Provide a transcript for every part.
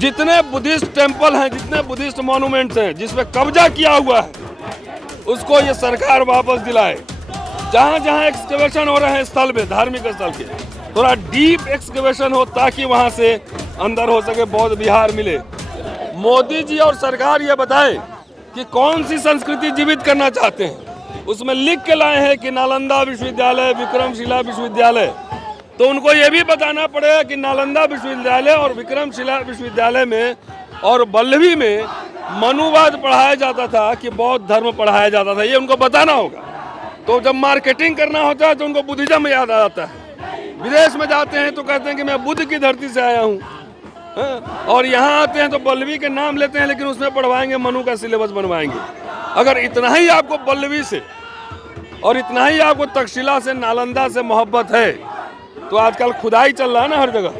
जितने Buddhist temple हैं, जितने बुद्धिस्ट मॉन्यूमेंट्स हैं जिसमें कब्जा किया हुआ है, उसको ये सरकार वापस दिलाए। जहाँ जहाँ एक्सकवेशन हो रहे हैं स्थल में, धार्मिक स्थल के, थोड़ा डीप एक्सकवेशन हो ताकि वहाँ से अंदर हो सके बौद्ध विहार मिले। मोदी जी और सरकार ये बताए कि कौन सी संस्कृति जीवित करना चाहते हैं। उसमें लिख के लाए हैं कि नालंदा विश्वविद्यालय, विक्रमशिला विश्वविद्यालय। तो उनको ये भी बताना पड़ेगा कि नालंदा विश्वविद्यालय और विक्रमशिला विश्वविद्यालय में और वल्लभी में मनुवाद पढ़ाया जाता था कि बौद्ध धर्म पढ़ाया जाता था, ये उनको बताना होगा। तो जब मार्केटिंग करना होता है तो उनको बुद्धिज्म याद आ जाता है। विदेश में जाते हैं तो कहते हैं कि मैं बुद्ध की धरती से आया हूँ, और यहाँ आते हैं तो वल्लभी के नाम लेते हैं, लेकिन उसमें पढ़वाएंगे मनु का सिलेबस बनवाएंगे। अगर इतना ही आपको वल्लभी से और इतना ही आपको तक्षशिला से, नालंदा से मोहब्बत है, तो आजकल खुदाई चल रहा है ना हर जगह।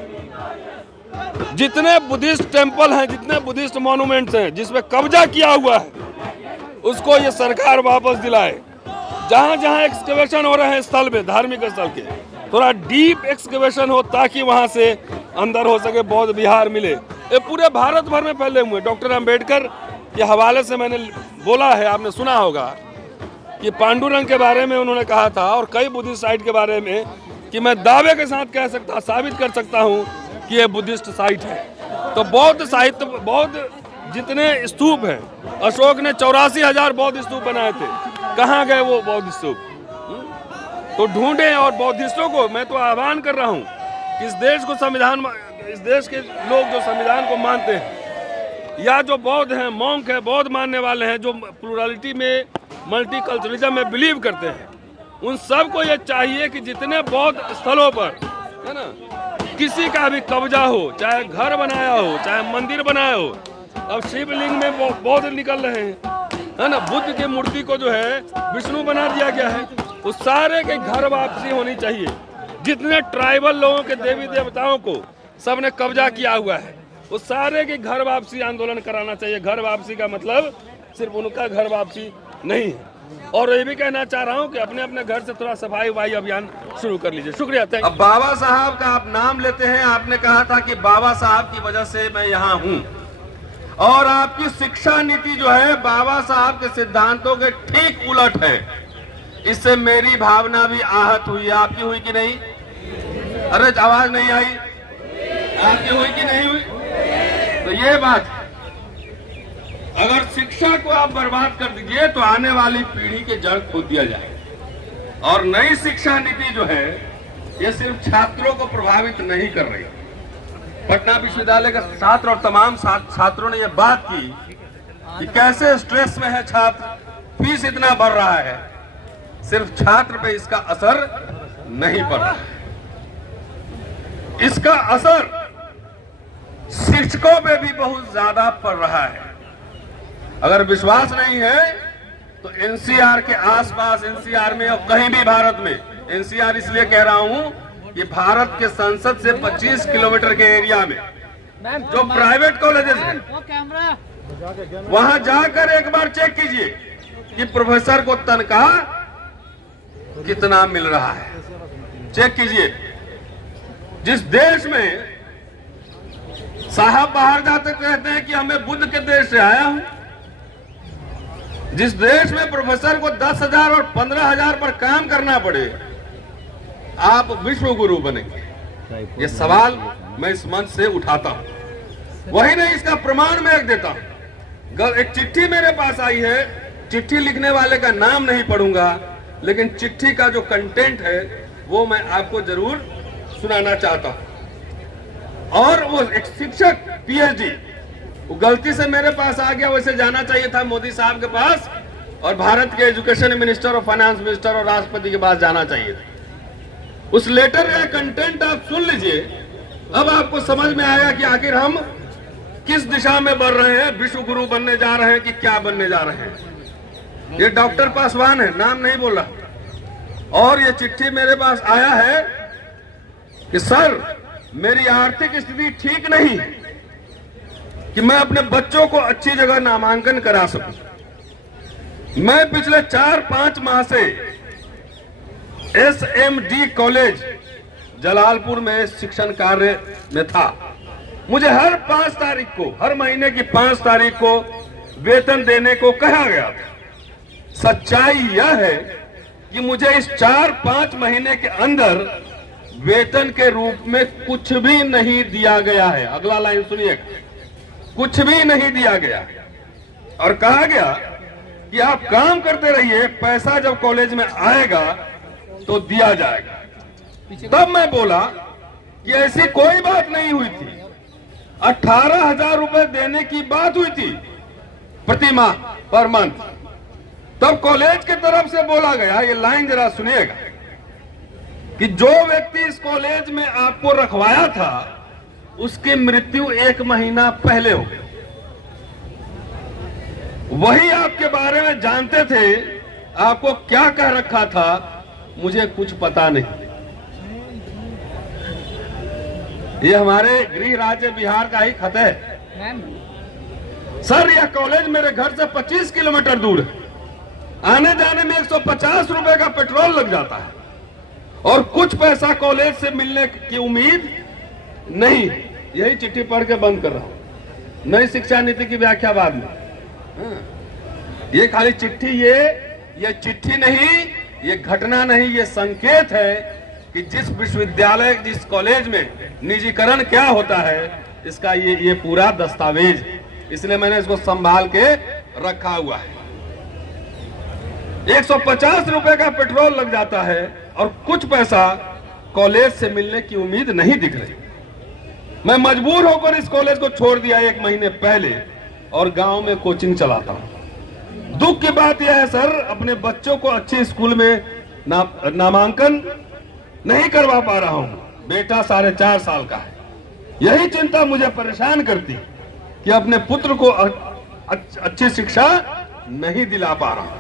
जितने बुद्धिस्ट टेम्पल हैं, जितने बुद्धिस्ट मॉन्यूमेंट्स हैं जिसमें कब्जा किया हुआ है, उसको ये सरकार वापस दिलाए। जहाँ जहाँ एक्सकवेशन हो रहे हैं स्थल में, धार्मिक स्थल के, थोड़ा डीप एक्सकवेशन हो ताकि वहाँ से अंदर हो सके बौद्ध विहार मिले। ये पूरे भारत भर में फैले हुए। डॉक्टर अम्बेडकर के हवाले से मैंने बोला है, आपने सुना होगा कि पांडुरंग के बारे में उन्होंने कहा था, और कई बुद्धिस्ट साइट के बारे में, कि मैं दावे के साथ कह सकता, साबित कर सकता हूँ कि ये बुद्धिस्ट साइट है। तो बौद्ध साहित्य, बौद्ध जितने स्तूप हैं, अशोक ने 84,000 बौद्ध स्तूप बनाए थे, कहाँ गए वो बौद्ध स्तूप? तो ढूंढें। और बौद्धिस्टों को मैं तो आह्वान कर रहा हूँ कि इस देश को संविधान, इस देश के लोग जो संविधान को मानते हैं, या जो बौद्ध हैं, मॉन्क है, बौद्ध मानने वाले हैं, जो प्लुरलिटी में, मल्टीकल्चरलिज्म में बिलीव करते हैं, उन सबको ये चाहिए कि जितने बौद्ध स्थलों पर, है ना, किसी का भी कब्जा हो, चाहे घर बनाया हो, चाहे मंदिर बनाया हो। अब शिवलिंग में बौद्ध निकल रहे हैं, है ना, बुद्ध की मूर्ति को जो है विष्णु बना दिया गया है। उस सारे के घर वापसी होनी चाहिए। जितने ट्राइबल लोगों के देवी देवताओं को सबने कब्जा किया हुआ है, उस सारे के घर वापसी आंदोलन कराना चाहिए। घर वापसी का मतलब सिर्फ उनका घर वापसी नहीं है। और ये भी कहना चाह रहा हूँ कि अपने अपने घर से थोड़ा सफाई वफाई अभियान शुरू कर लीजिए। शुक्रिया। अब बाबा साहब का आप नाम लेते हैं, आपने कहा था कि बाबा साहब की वजह से मैं यहाँ हूँ, और आपकी शिक्षा नीति जो है बाबा साहब के सिद्धांतों के ठीक उलट है। इससे मेरी भावना भी आहत हुई है। आपकी हुई कि नहीं? अरे आवाज नहीं आई। आपकी हुई कि नहीं हुई? तो ये बात है, अगर शिक्षा को आप बर्बाद कर दीजिए तो आने वाली पीढ़ी के जड़ खोद दिया जाए। और नई शिक्षा नीति जो है ये सिर्फ छात्रों को प्रभावित नहीं कर रही। पटना विश्वविद्यालय का छात्र और तमाम छात्रों ने यह बात की कि कैसे स्ट्रेस में है छात्र, फीस इतना बढ़ रहा है, सिर्फ छात्र पे इसका असर नहीं पड़ रहा है, इसका असर शिक्षकों पे भी बहुत ज्यादा पड़ रहा है। अगर विश्वास नहीं है तो एनसीआर के आसपास, एनसीआर में और कहीं भी भारत में, एनसीआर इसलिए कह रहा हूं कि भारत के संसद से 25 किलोमीटर के एरिया में जो प्राइवेट कॉलेजेस हैं, वहां जाकर एक बार चेक कीजिए कि प्रोफेसर को तनख्वाह कितना मिल रहा है। चेक कीजिए। जिस देश में साहब बाहर जाते कहते हैं कि हमें बुद्ध के देश से आया हूं, जिस देश में प्रोफेसर को 10,000 और 15,000 पर काम करना पड़े, आप विश्व गुरु बनेंगे? ये सवाल मैं इस मंच से उठाता हूं। वही नहीं, इसका प्रमाण मैं एक देता हूं। एक चिट्ठी मेरे पास आई है, चिट्ठी लिखने वाले का नाम नहीं पढ़ूंगा, लेकिन चिट्ठी का जो कंटेंट है वो मैं आपको जरूर सुनाना चाहता हूं। और वो एक शिक्षक पीएचडी, वो गलती से मेरे पास आ गया, वैसे जाना चाहिए था मोदी साहब के पास और भारत के एजुकेशन मिनिस्टर और फाइनेंस मिनिस्टर और राष्ट्रपति के पास जाना चाहिए था। उस लेटर का कंटेंट आप सुन लीजिए, अब आपको समझ में आया कि आखिर हम किस दिशा में बढ़ रहे हैं, विश्व गुरु बनने जा रहे हैं कि क्या बनने जा रहे हैं। ये डॉक्टर पासवान है, नाम नहीं बोला, और ये चिट्ठी मेरे पास आया है कि सर मेरी आर्थिक स्थिति ठीक नहीं है कि मैं अपने बच्चों को अच्छी जगह नामांकन करा सकूं। मैं पिछले 4-5 माह से SMD कॉलेज जलालपुर में शिक्षण कार्य में था। मुझे हर 5 तारीख को, हर महीने की 5 तारीख को वेतन देने को कहा गया था। सच्चाई यह है कि मुझे इस 4-5 महीने के अंदर वेतन के रूप में कुछ भी नहीं दिया गया है। अगला लाइन सुनिए, कुछ भी नहीं दिया गया और कहा गया कि आप काम करते रहिए, पैसा जब कॉलेज में आएगा तो दिया जाएगा। तब मैं बोला कि ऐसी कोई बात नहीं हुई थी। 18,000 रुपए देने की बात हुई थी प्रति माह, पर मंथ। तब कॉलेज की तरफ से बोला गया, ये लाइन जरा सुनिएगा, कि जो व्यक्ति इस कॉलेज में आपको रखवाया था उसकी मृत्यु 1 महीना पहले हो गई। वही आपके बारे में जानते थे, आपको क्या कह रखा था मुझे कुछ पता नहीं। ये हमारे गृह राज्य बिहार का ही खत है। सर, यह कॉलेज मेरे घर से 25 किलोमीटर दूर है। आने जाने में 150 रुपए का पेट्रोल लग जाता है और कुछ पैसा कॉलेज से मिलने की उम्मीद नहीं। यही चिट्ठी पढ़ के बंद कर रहा हूं। नई शिक्षा नीति की व्याख्या बाद में। ये खाली चिट्ठी, ये चिट्ठी नहीं, ये घटना नहीं, ये संकेत है कि जिस विश्वविद्यालय, जिस कॉलेज में निजीकरण क्या होता है, इसका ये पूरा दस्तावेज। इसलिए मैंने इसको संभाल के रखा हुआ है। 150 रुपए का पेट्रोल लग जाता है और कुछ पैसा कॉलेज से मिलने की उम्मीद नहीं दिख रही। मैं मजबूर होकर इस कॉलेज को छोड़ दिया 1 महीने पहले और गांव में कोचिंग चलाता हूं। दुख की बात यह है सर, अपने बच्चों को अच्छे स्कूल में नामांकन नहीं करवा पा रहा हूं। बेटा 4.5 साल का है। यही चिंता मुझे परेशान करती कि अपने पुत्र को अच्छी शिक्षा नहीं दिला पा रहा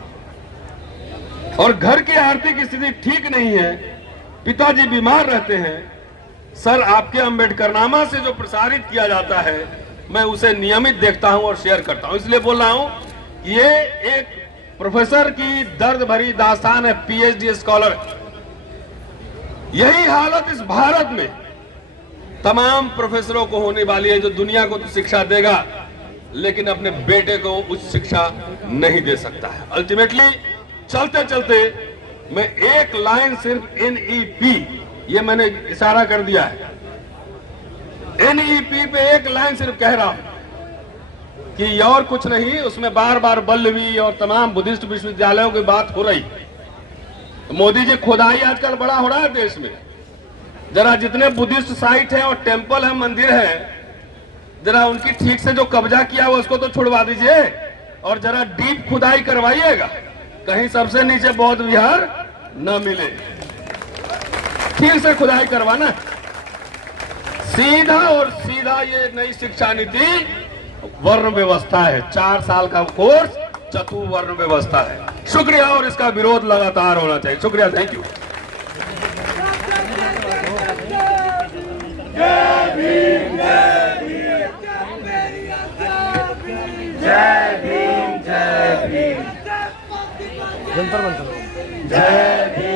और घर की आर्थिक स्थिति ठीक नहीं है। पिताजी बीमार रहते हैं। सर, आपके अम्बेडकरनामा से जो प्रसारित किया जाता है मैं उसे नियमित देखता हूं और शेयर करता हूं। इसलिए बोल रहा हूं, ये एक प्रोफेसर की दर्द भरी दास्तान है, पीएचडी स्कॉलर। यही हालत इस भारत में तमाम प्रोफेसरों को होने वाली है, जो दुनिया को तो शिक्षा देगा लेकिन अपने बेटे को उच्च शिक्षा नहीं दे सकता है। अल्टीमेटली चलते चलते मैं एक लाइन सिर्फ एनईपी, ये मैंने इशारा कर दिया है, एनईपी पे एक लाइन सिर्फ कह रहा हूं कि और कुछ नहीं। उसमें बार बार बल्लवी और तमाम बुद्धिस्ट विश्वविद्यालयों की बात हो रही। मोदी जी, खुदाई आजकल बड़ा हो रहा है देश में। जरा जितने बुद्धिस्ट साइट है और टेंपल है, मंदिर है, जरा उनकी ठीक से जो कब्जा किया हुआ उसको तो छुड़वा दीजिए और जरा डीप खुदाई करवाइएगा, कहीं सबसे नीचे बौद्ध विहार न मिले। ठीक से खुदाई करवाना, सीधा और सीधा। ये नई शिक्षा नीति वर्ण व्यवस्था है, 4 साल का कोर्स, चतुर्वर्ण व्यवस्था है। शुक्रिया, और इसका विरोध लगातार होना चाहिए। शुक्रिया, थैंक यू। जय भीम, जय भीम, जय भीम, जय भीम, जय भीम।